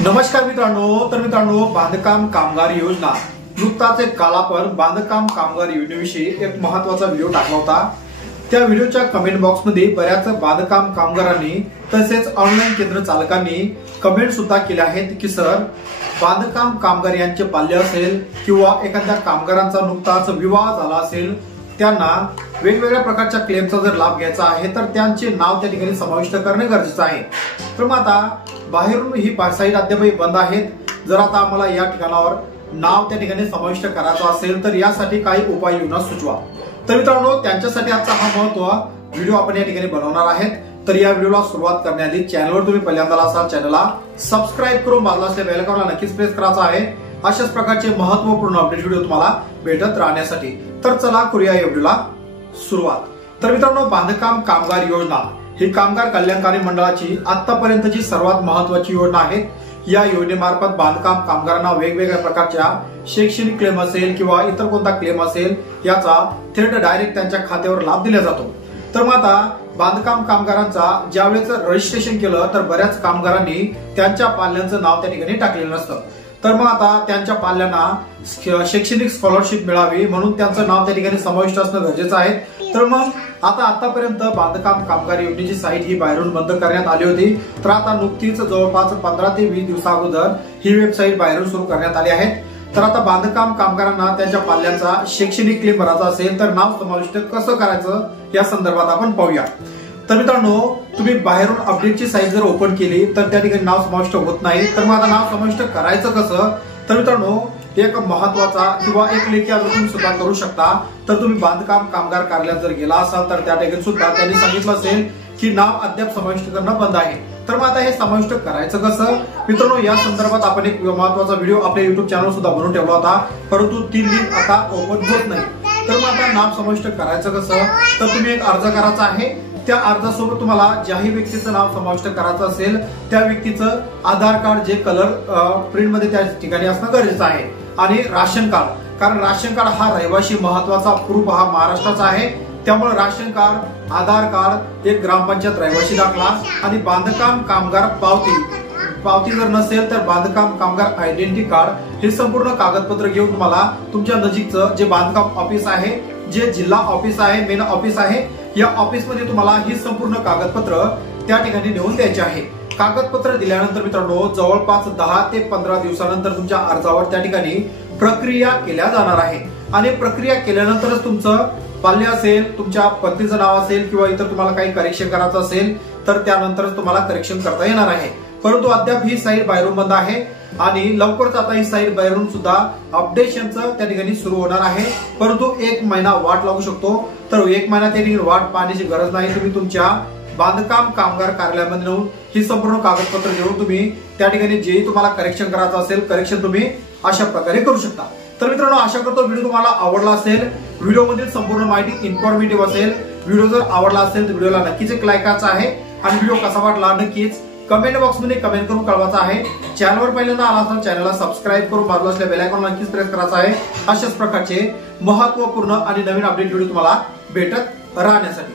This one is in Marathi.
नमस्कार मित्रांनो, मित्रांनो बांधकाम कामगार योजना नुकताच एक काल आपण बांधकाम कामगार योजनेविषयी एक महत्त्वाचा व्हिडिओ टाकला होता। त्या व्हिडिओच्या कमेंट बॉक्स मध्ये बऱ्याच बांधकाम कामगारांनी तसेच ऑनलाईन केंद्र चालकांनी कमेंट सुद्धा केल्या आहेत की सर, बांधकाम कामगार यांचे पाल्य असेल किंवा एखाद्या कामगारांचा नुकताच विवाह झाला असेल, त्यांना वेगवेगळ्या प्रकारच्या क्लेमचा जर लाभ घ्यायचा आहे तर त्यांचे नाव त्या ठिकाणी समाविष्ट करणे गरजेचे आहे। तर मग आता बाहेरून ही साईट अद्यापही बंद आहेत। जर आता आम्हाला या ठिकाणावर नाव त्या ठिकाणी समाविष्ट करायचं असेल तर यासाठी काही उपाययोजना सुचवा। तर मित्रांनो, त्यांच्यासाठी आजचा हा महत्त्वाचा व्हिडिओ आपण या ठिकाणी बनवणार आहेत। तर या व्हिडिओला सुरुवात करण्याआधी चॅनलवर तुम्ही पहिल्यांदा असाल चॅनलला सबस्क्राइब करून बाजूला असलेल्या बेल आयकॉनला नक्कीच प्रेस करायचा आहे, अशाच प्रकारचे महत्त्वपूर्ण अपडेट व्हिडिओ तुम्हाला भेटत राहण्यासाठी। तर चला करूया या व्हिडिओला सुरुवात। तर मित्रांनो, बांधकाम कामगार योजना ही कामगार कल्याणकारी मंडळाची आतापर्यंतची सर्वात महत्त्वाची योजना आहे। या योजनेमार्फत बांधकाम कामगारांना वेगवेगळ्या प्रकारच्या शैक्षणिक क्लेम असेल किंवा इतर कोणता क्लेम असेल याचा थेट डायरेक्ट त्यांच्या खात्यावर लाभ दिला जातो। तर मग आता बांधकाम कामगारांचा ज्यावेळेस रजिस्ट्रेशन केलं तर बऱ्याच कामगारांनी त्यांच्या पाल्यांचं नाव त्या ठिकाणी टाकलेलं नसतं। तर मग आता त्यांच्या पाल्यांना शैक्षणिक स्कॉलरशिप मिळावी म्हणून त्यांचं नाव त्या ठिकाणी समाविष्ट असणं गरजेचं आहे। तर मग आतापर्यंत बांधकाम कामगार योजनेची साईट ही बाहेरून बंद करण्यात आली होती। तर आता नुकतीच जवळपास 15 ते 20 दिवसा अगोदर ही वेबसाईट बाहेरून सुरू करण्यात आली आहे। तर आता बांधकाम कामगारांना त्यांच्या पाल्यांचा शैक्षणिक क्लेम भरायचा असेल तर नाव समाविष्ट कसं करायचं या संदर्भात आपण पाहूया। तर मित्रांनो, तुम्ही बाहेरून अपडेटची साईट जर ओपन केली तर त्या ठिकाणी नाव समाविष्ट होत नाही। तर मग आता नाव समाविष्ट करायचं कसं? तर मित्रांनो, एक महत्त्वाचा किंवा एक लेखी अर्ज तुम्ही सुद्धा करू शकता। तर तुम्ही बांधकाम कामगार कार्यालयात जर गेला असाल तर त्या ठिकाणी सुद्धा त्यांनी सांगितलं असेल की नाव अद्याप समाविष्ट करणं बंद आहे। तर मग आता हे समाविष्ट करायचं कसं? मित्रांनो, या संदर्भात आपण एक महत्त्वाचा व्हिडिओ आपल्या युट्यूब चॅनल सुद्धा बनवून ठेवला होता, परंतु ती लिंक आता ओपन होत नाही। तर मग आता नाव समाविष्ट करायचं कसं? तर तुम्ही एक अर्ज करायचा आहे। त्या अर्जासोबत तुम्हाला ज्याही व्यक्तीचं नाव समाविष्ट करायचं असेल त्या व्यक्तीचं आधार कार्ड जे कलर प्रिंट मध्ये त्या ठिकाणी असणं गरजेचं आहे, आणि राशन कार्ड, कारण राशन कार्ड हा रहिवासी महत्वाचा प्रूफ हा महाराष्ट्राचा आहे। त्यामुळे राशन कार्ड, आधार कार्ड, एक ग्रामपंचायत रहिवासी दाखला आणि बांधकाम कामगार पावती जर नसेल तर बांधकाम कामगार आयडेंटिटी कार्ड हे संपूर्ण कागदपत्र घेऊन तुम्हाला तुमच्या नजीकचं जे बांधकाम ऑफिस आहे, जे जिल्हा ऑफिस आहे, मेन ऑफिस आहे, या ऑफिस मध्ये तुम्हाला ही संपूर्ण कागदपत्र त्या ठिकाणी नेऊन द्यायचे आहे। कागदपत्र दिल्यानंतर मित्रांनो, जवळपास 10 ते 15 दिवसानंतर तुमच्या अर्जावर त्या ठिकाणी प्रक्रिया केल्या जाणार आहे। आणि प्रक्रिया केल्यानंतरच तुमचं पाल्य असेल, तुमच्या पत्नीचं नाव असेल किंवा इतर तुम्हाला काही करेक्शन करायचं असेल तर त्यानंतरच तुम्हाला करेक्शन करता येणार आहे। परंतु अद्याप ही साईट बाहेरून बंद आहे आणि लवकरच आता ही साईट बाहेरून सुद्धा अपडेशनचं त्या ठिकाणी सुरू होणार आहे। परंतु 1 महिना वाट लागू शकतो। तर 1 महिना त्या ठिकाणी वाट पाहण्याची गरज नाही। तुम्ही तुमच्या बांधकाम कामगार कार्यालयामध्ये जाऊन ही संपूर्ण कागदपत्र घेऊन तुम्ही त्या ठिकाणी जे तुम्हाला करेक्शन करायचं असेल करेक्शन तुम्ही अशा प्रकारे करू शकता। तर मित्रांनो, आशा करतो व्हिडिओ तुम्हाला आवडला असेल। व्हिडिओ मधील संपूर्ण माहिती इन्फॉर्मेटिव्ह असेल। व्हिडिओ जर आवडला असेल तर व्हिडिओला नक्कीच एक लाईक करायचा आहे आणि व्हिडिओ कसा वाटला नक्कीच कमेंट बॉक्स मध्ये कमेंट करून कळवायचा आहे। चॅनलवर पहिल्यांदा आला तर चॅनलला सबस्क्राइब करून बाजूला असलेल्या बेल आयकॉनला नक्कीच प्रेस करायचा आहे, अशाच प्रकारचे महत्त्वपूर्ण आणि नवीन अपडेट व्हिडिओ तुम्हाला भेटत राहण्यासाठी।